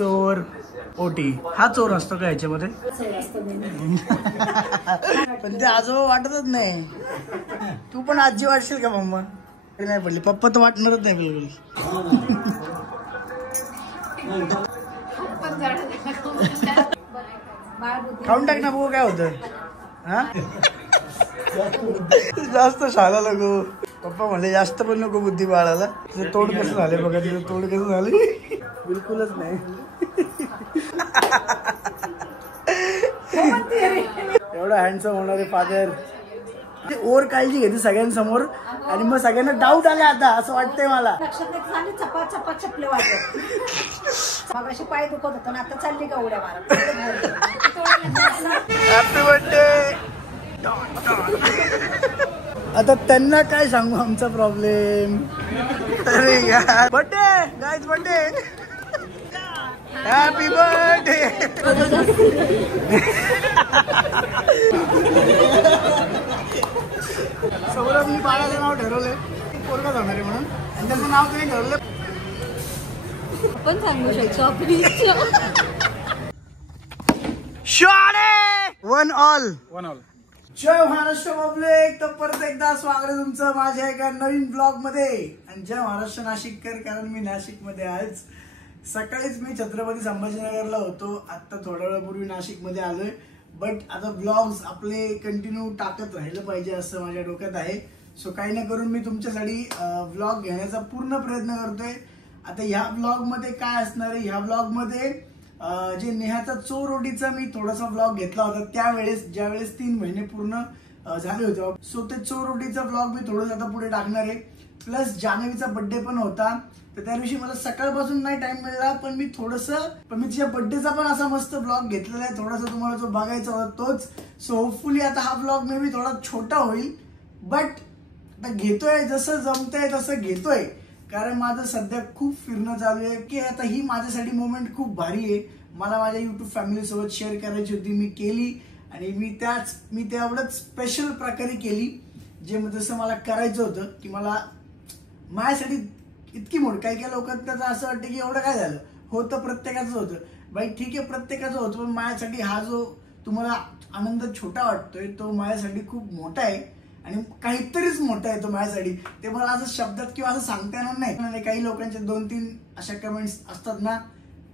चोर ओटी हा चोर असतो का ह्याच्यामध्ये? पण ते आजोबा वाटतच नाही. तू पण आजी वाटशील का मम्मा? नाही पडली पप्पा तर वाटणारच नाही बिलकुल. खाऊन टाक ना बघू काय होतं. हा जास्त शाळा नको. पप्पा म्हणले जास्त पण नको बुद्धी बाळाला. तुझं तोड कसं झाले बघा. तुझं तोड कसं झाले बिलकुलच नाही. एवढा हँडसम होणारे फादर ओर काळजी घेते सगळ्यांसमोर आणि मग सगळ्यांना डाऊट आले आता असं वाटतंय मला. चपले वाटत मगाशी पाय दुखत होतं आता चालली का उड्या मारत. Happy birthday. आता त्यांना काय सांगू आमचा प्रॉब्लेम. अरे यार birthday guys birthday. Happy birthday. सौरभनी बाळाचं नाव ठरवलंय पोरगा जाणार आहे म्हणून आणि त्याचं नाव तरी ठरवलं. आपण सांगू शकतो आपली वन ऑल. जय महाराष्ट्र पब्लिक. तर परत एकदा स्वागत आहे तुमचं माझ्या एका नवीन ब्लॉग मध्ये. आणि जय महाराष्ट्र नाशिककर, कारण मी नाशिक मध्ये आज सकाळीच मी छत्रपती संभाजीनगरला होतो. आता थोड्या वेळापूर्वी नाशिक मध्ये आलोय. बट आता ब्लॉग्स आपले कंटिन्यू टाकत राहिलं पाहिजे असं माझ्या डोक्यात आहे. सो काही ना करून मी तुमच्यासाठी ब्लॉग घेण्याचा पूर्ण प्रयत्न करतोय. आता ह्या ब्लॉग मध्ये काय असणार आहे, ह्या ब्लॉग मध्ये जे नेहाचा चोर ओटीचा मी थोडासा ब्लॉग घेतला होता त्यावेळेस, ज्यावेळेस 3 महिने पूर्ण झाले होते. सो ते चोर ओटीचा ब्लॉग मी थोडंसं आता पुढे टाकणार आहे. प्लस जान्हवीचा बर्थडे पण होता तर त्या दिवशी मला सकाळपासून नाही टाइम मिळाला. पण मी तिच्या बर्थडेचा पण असा मस्त ब्लॉग घेतलेला आहे. थोडासा तुम्हाला जो बघायचा होता तोच. सो होपफुली आता हा ब्लॉग मे बी थोडा छोटा होईल. बट आता घेतोय जसं जमतंय तसं घेतोय. कारण माझं सध्या खूप फिरणं चालू आहे की आता ही माझ्यासाठी मोमेंट खूप भारी आहे. मला माझ्या युट्यूब फॅमिली सोबत शेअर करायची होती, मी केली. आणि मी तेवढंच स्पेशल प्रकारे केली जे जसं मला करायचं होतं की मला माझ्यासाठी इतकी मोठी. काही लोकांना त्याचं असं वाटतं की एवढं काय झालं, होतं प्रत्येकाचं होतं. बाई ठीक आहे प्रत्येकाचं होतं, पण माझ्यासाठी हा जो तुम्हाला आनंद छोटा वाटतोय तो माझ्यासाठी खूप मोठा आहे. आणि काहीतरीच मोठा आहे तो माझ्यासाठी. ते मला असं शब्दात किंवा असं सांगता येणार नाही. काही लोकांच्या 2-3 अशा कमेंट्स असतात ना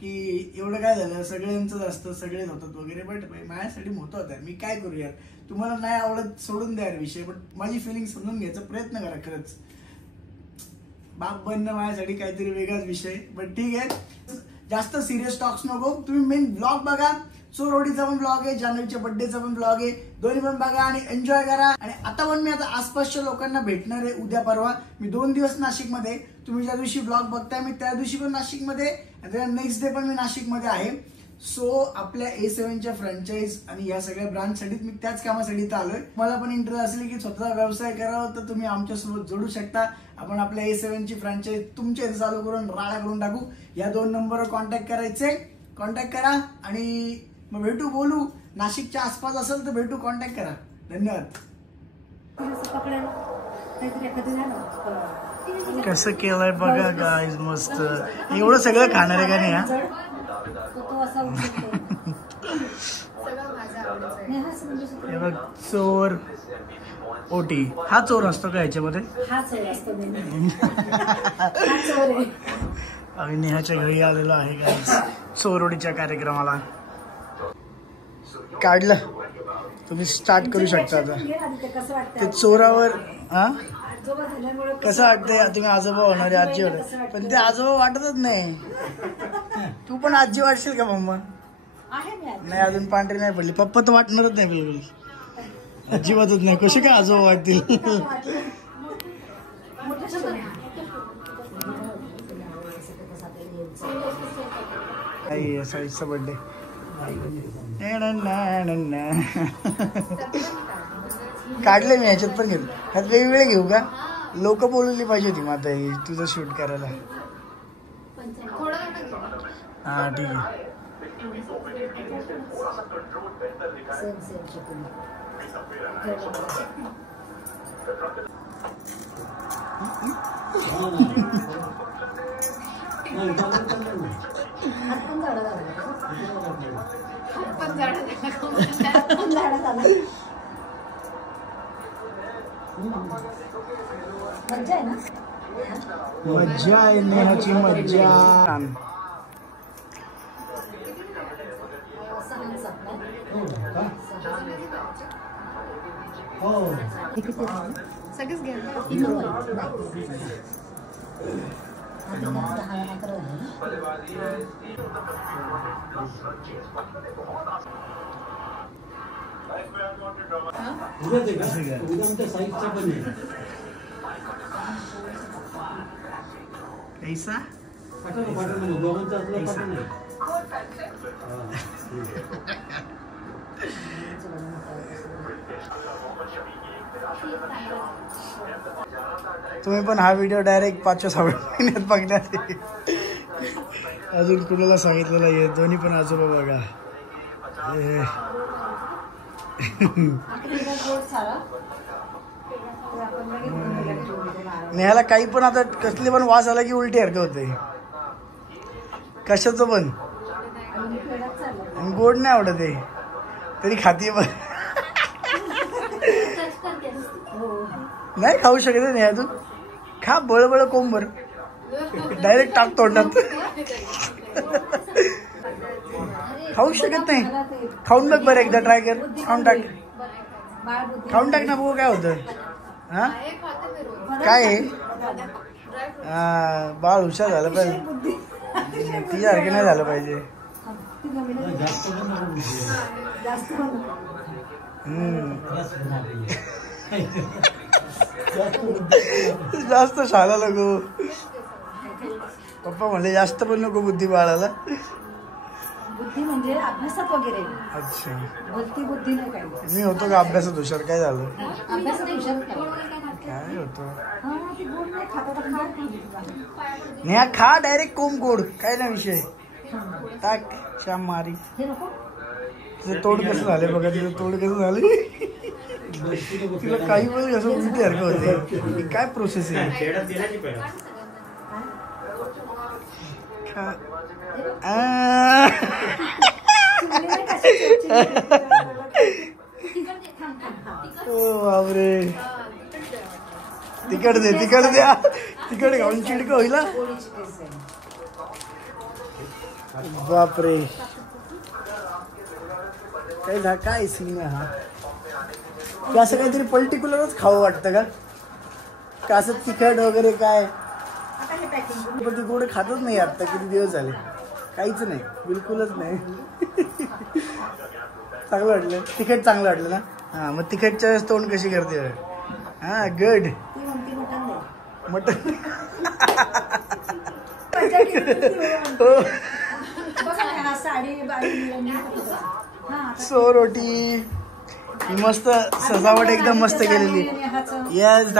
की एवढं काय झालं, सगळ्यांचंच असतं, सगळेच होतात वगैरे. बट माझ्यासाठी मोठं होतं. मी काय करू यार, तुम्हाला नाही आवडत सोडून द्या विषय. बट माझी फिलिंग समजून घ्यायचा प्रयत्न करा. खरंच बाप बनणं माझ्यासाठी काहीतरी वेगळाच विषय. बट ठीक आहे, जास्त सिरियस टॉक्स नको. तुम्ही मेन ब्लॉग बघा. चोर ओटीचा पण ब्लॉग आहे, जान्हवीच्या बर्थडेचा पण ब्लॉग आहे. दोन्ही पण बघा आणि एन्जॉय करा. आणि आता पण मी आता आसपासच्या लोकांना भेटणार आहे उद्या परवा. मी 2 दिवस नाशिकमध्ये. तुम्ही ज्या दिवशी ब्लॉग बघताय मी त्या दिवशी पण नाशिकमध्ये, आणि नेक्स्ट डे पण मी नाशिकमध्ये आहे. सो आपल्या A7च्या फ्रँचाईज आणि या सगळ्या ब्रांचसाठी मी त्याच कामासाठी इथं आलोय. मला पण इंटरेस्ट असेल की स्वतःचा व्यवसाय करावा तर तुम्ही आमच्यासोबत जोडू शकता. आपण आपल्या A7ची फ्रँचाईज तुमच्या इथे चालू करून राडा करून टाकू. या 2 नंबरवर कॉन्टॅक्ट करायचे, कॉन्टॅक्ट करा आणि मग भेटू, बोलू. नाशिकच्या आसपास असेल तर भेटू, कॉन्टॅक्ट करा. धन्यवाद. कसं केलंय बघा गाईज, मस्त. एवढं सगळं खाणार आहे का नाही? हा चोर ओटी हा चोर असतो का ह्याच्यामध्ये? आम्ही नेहाच्या घरी आलेलो आहे गाईज चोर ओटीच्या कार्यक्रमाला. काढलं तुम्ही स्टार्ट करू शकता आता. ते चोरावर हा कसं वाटतंय? तुम्ही आजोबा होणारे, आजी होणार, पण ते आजोबा वाटतच नाही. तू पण आजी वाटशील का मम्मा? नाही अजून पांढरी नाही पडली. पप्पा तर वाटणारच नाही बिलकुल, अजिबातच नाही. कसे काय आजोबा वाटतील? साईजचा बर्थडे काढले मी, ह्याच्यात पण घेतो. ह्यात वेगवेगळे घेऊ का? लोक बोलवली पाहिजे होती माता ही तुझं शूट करायला. हा ठीक आहे. मज्जा आहे ना, मज्जा आहे नेहाची मज्जा. सगळेच घ्या. कैसा तुम्ही पण हा व्हिडिओ डायरेक्ट 5-6 महिन्यात बघण्यात येईल. अजून कुणाला सांगितलेलं आहे दोन्ही पण आजोबा बघा. नेहाला काही पण आता कसले पण वास आला की उलटी हरकत होते कशाचं पण. आणि गोड नाही आवडत आहे तरी खाते पण नाही खाऊ शकत नाही अजून. खा बळबळ कोंबर डायरेक्ट टाक तोंडात. खाऊ शकत नाही. खाऊन बघ बरं एकदा ट्राय कर. खाऊन टाक ना बघू काय होतं. हा काय आहे बाळ हुशार झालं पाहिजे तिच्यासारखं नाही झालं पाहिजे. जास्त शाळा नको. पप्पा म्हणले जास्त पण नको बुद्धी बाळाला. बुद्धी म्हणजे अभ्यासात वगैरे. अच्छा बुद्धी नाही काय. मी होतो का अभ्यासात हुशार काय झालं. अभ्यासात हुशार काय होतं नाही. नेहा खा डायरेक्ट कोंब गोड काय ना विषय. टाक श्याम मारी. तुझं तोड कसं झालं बघा. तुझं तोड कसं झालं. तुला काही पण असं उलटी हरकत होते. काय प्रोसेस आहे. बापरे तिकड द्या तिकड खाऊन चिडक होईल. बापरे काय सीन हा. की असं काहीतरी पर्टिक्युलरच खावं वाटतं का असं तिखट वगैरे काय. पण ती गोड खातच नाही आता किती दिवस झाले. काहीच नाही बिलकुलच नाही. चांगलं वाटलं तिखट चांगलं वाटलं ना. हा मग तिखटच्या तोंड कशी करते. हा गुड. मटन सो रोटी मस्त सजावट एकदम मस्त केलेली. Yes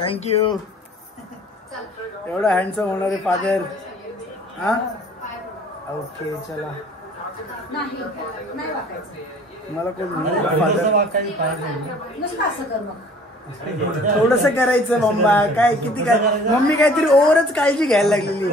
thank you. एवढा हँडसम होणारे फादर. हा ओके चला. मला कोण थोडस करायचं मम्मा. काय किती काय मम्मी काहीतरी ओव्हरच काळजी घ्यायला लागलेली.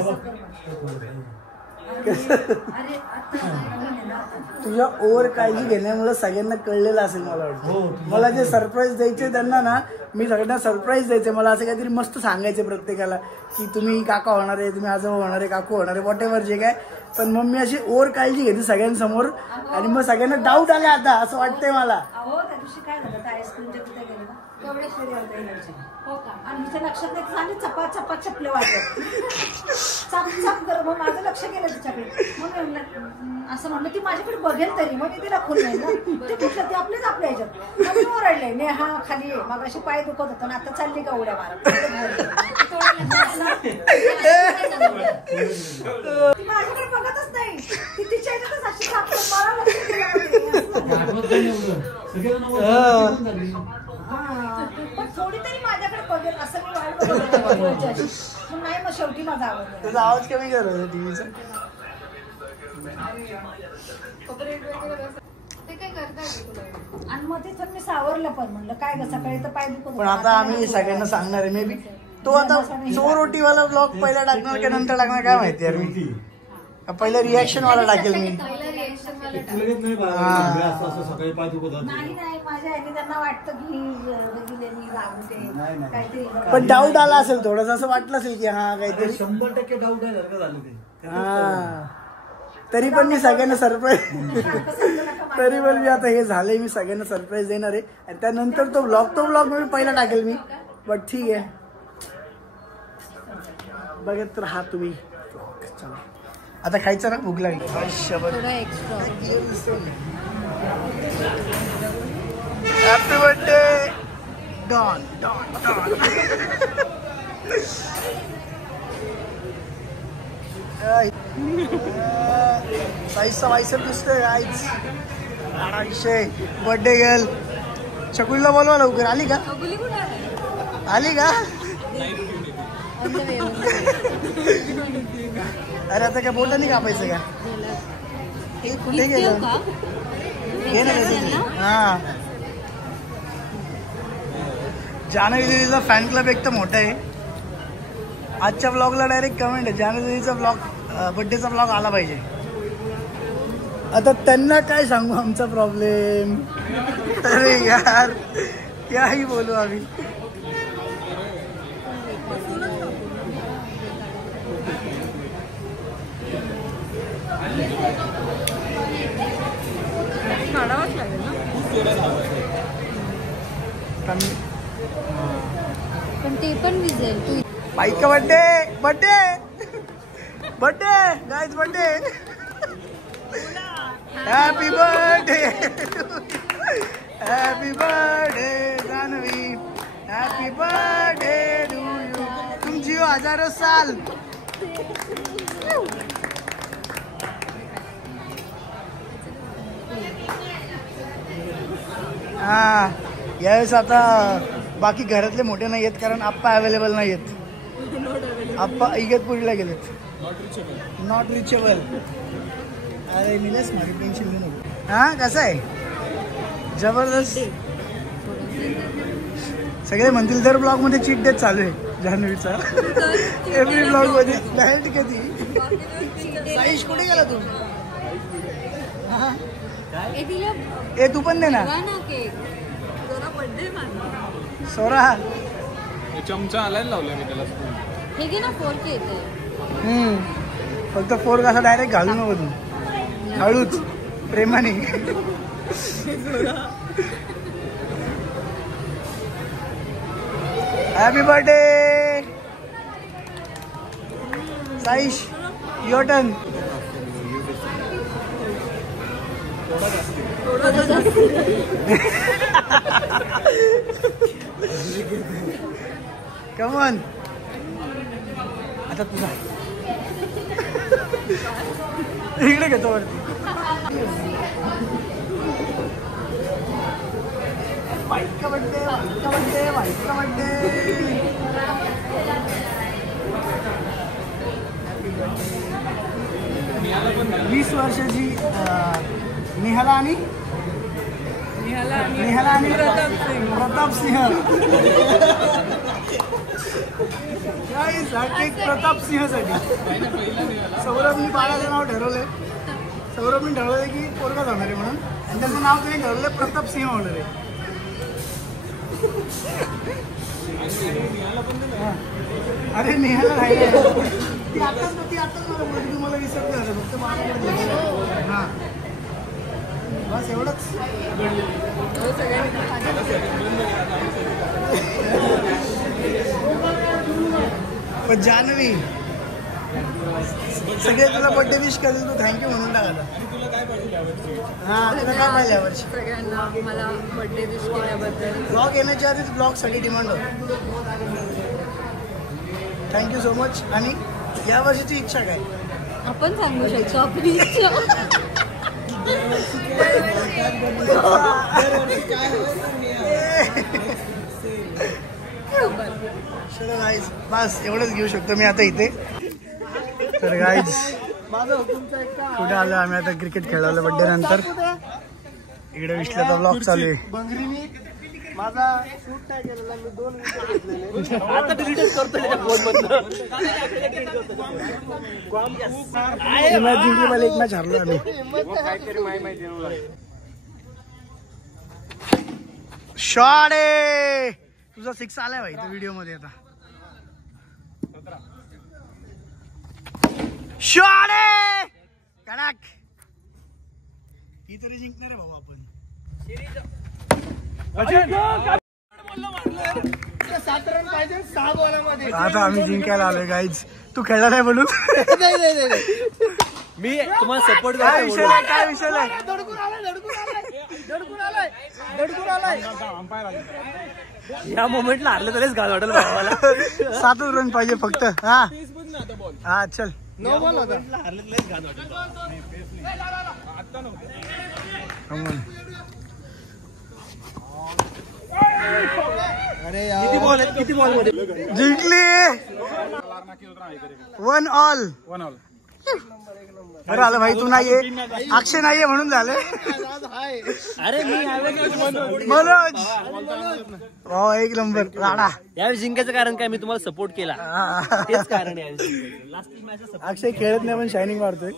तुझ्या ओव्हर काळजी घेण्यामुळे सगळ्यांना कळलेलं असेल मला वाटतं. मला जे सरप्राईज द्यायचे त्यांना ना मी सगळ्यांना सरप्राईज द्यायचे. मला असं काहीतरी मस्त सांगायचे प्रत्येकाला की तुम्ही काका होणार आहे तुम्ही आजोबा होणार आहे काकू होणार आहे वॉट एव्हर जे काय. पण मम्मी अशी ओव्हर काळजी घेते सगळ्यांसमोर आणि मग सगळ्यांना डाऊट आला आता असं वाटतंय मला. लक्षात नाही चपा चपले वाटत चाप कर. मग माझं लक्ष गेलं तिच्याकडे. मग असं म्हणलं ती माझ्याकडे बघेल तरी. मग मी तिला खोल नाही ना ते कुठलं ते आपल्या ह्याच्यात. मग मी ओरडले ने हा खाली मग अशी पाय दुखत होतं ना आता चालली का उड्या मारत. ती माझ्याकडे बघतच नाही. ती तिच्या ह्याच्यातच अशी चाप मला लक्ष पण थोडी तरी माझ्याकडे बघेल असं मी वाट बघत नाही. मग शेवटी माझा आवाज त्याचा आवाज कमी कर टीव्हीचा. आणि मग तिथं मी सावरलं पण म्हणलं काय ग सकाळी तर पाय दुखत. पण आता आम्ही सगळ्यांना सांगणार आहे. मे बी तो आता चोरोटी वाला ब्लॉग पहिला टाकणार का नंतर टाकणार काय माहिती यार मी. पहिला रिॲक्शन वाला टाकेल मी. पण डाऊट आला असेल थोडस असं वाटलं असेल की हा काहीतरी 100% डाऊट आहे झालं ते. हा तरी पण मी सगळ्यांना सरप्राईज तरी पण मी आता हे झालंय मी सगळ्यांना सरप्राईज देणार आहे आणि त्यानंतर तो ब्लॉग मी पहिला टाकेल मी. बट ठीक आहे बघत राहा तुम्ही. चला आता खायचं ना भूक लागली. Happy birthday Don Don Don. साईजचा वायसर दिसतोय आईच. बर्थडे गर्ल चकुलीला बोलवा लवकर. आली का आली का. अरे आता काय बोटा नाही कापायचं का. कुठे गेलं घे ना. हा जानवी दीदीचा फॅन क्लब एक तर मोठा आहे. आजच्या ब्लॉगला डायरेक्ट कमेंट आहे जानवी दीदीचा ब्लॉग बर्थडेचा ब्लॉग आला पाहिजे. आता त्यांना काय सांगू आमचा प्रॉब्लेम. अरे यार क्याही बोलू आम्ही. पण ते पण विजेल. बाईक का birthday birthday birthday guys birthday. Happy birthday happy birthday Janhvi. Happy birthday to you. तुम जियो हजारों साल. हा यावेळेस आता बाकी घरातले मोठे नाही आहेत कारण आप्पा अवेलेबल नाही आहेत. आप्पा इगतपुरीला गेलेत. Not reachable. अरे निलेश माझी टेन्शन घेऊ नको. हा कसं आहे जबरदस्त. सगळे म्हणतील दर ब्लॉग मध्ये चीट डेच चालू आहे जान्हवीचा. एव्हरी ब्लॉग मध्ये डायरेक्ट कधी. साईश कुठे गेला तू. ए तू पण दे ना. सोरा चमचा आलाय लावला मी त्याला. हे घे ना 4K येते. फक्त 4 कसा डायरेक्ट घालू नको तू. हळूच प्रेमाने. Happy birthday Saish. Your turn. Come on आता तुझा. इकडे घेतो वरती. बाईक का बर्थडे बाईक का बर्थडे बाईक का बर्थडे. 20 वर्षाची निहाला आणि प्रताप सिंह. प्रताप सिंह साठी सौरभनी बाळाचं नाव ठरवलंय. सौरभनी ठरवलंय की पोरगा जाणार आहे म्हणून आणि त्याचं नाव त्यांनी ठरवलंय प्रताप सिंह होणार आहे. अरे नेहाला राहिलं. ती आताच मला बोलली तुम्हाला विसरते झालं फक्त मला. हा बस एवढंच. पण जान्हवी सगळे तुला बर्थडे विश करेल तू थँक्यू म्हणून टाकायला. तुला काय पाहिजे यावर्षी. हा तुला काय पाहिजे यावर्षी. सगळ्यांना मला बर्थडे विश केल्याबद्दल. ब्लॉग येण्याच्या आधीच ब्लॉग साठी डिमांड होती. Thank you so much. आणि यावर्षीची इच्छा काय आपण सांगू शकतो आपली इच्छा. बस एवढंच घेऊ शकतो मी आता इथे. तर गाईज कुठे आलो आम्ही आता क्रिकेट खेळायला बर्थडे नंतर. इकडे विश्ल्याचा ब्लॉग चालू आहे. माझा शूट नाही केलेला मी 2 विकेट घेतलेले आता डिलीटच करतो त्याच्या फोन मधनं मॅच जिंकली मला एक मॅच हरलो आम्ही काहीतरी माहिती शॉट आहे तुझा 6 आलाय भाई तो व्हिडिओ मध्ये आता शॉट आहे कडक ही तरी जिंकणार आहे भाऊ आपण 7 रन पाहिजे 6 बॉलामध्ये आता आम्ही जिंकायला आलोय गाईज तू खेळला नाही बोलू नाही मी तुम्हाला सपोर्ट काय विषय नाही काय विषय नाही धडकून आलाय या मोमेंटला हारलं तरीच घाल वाटेल भावाला 7 रन पाहिजे फक्त हा हा चल 9 बॉल होता हारलं तरीच घाल वाटेल अरे किती बॉल मध्ये जिंकली 1 ऑल बरं आलं भाई तू नाहीये अक्षय नाहीये म्हणून झाले अरे मी मनोज भाऊ 1 नंबर राडा यावेळी जिंकायचं कारण काय मी तुम्हाला सपोर्ट केला तेच कारण आहे अक्षय खेळत नाही पण शायनिंग मारतोय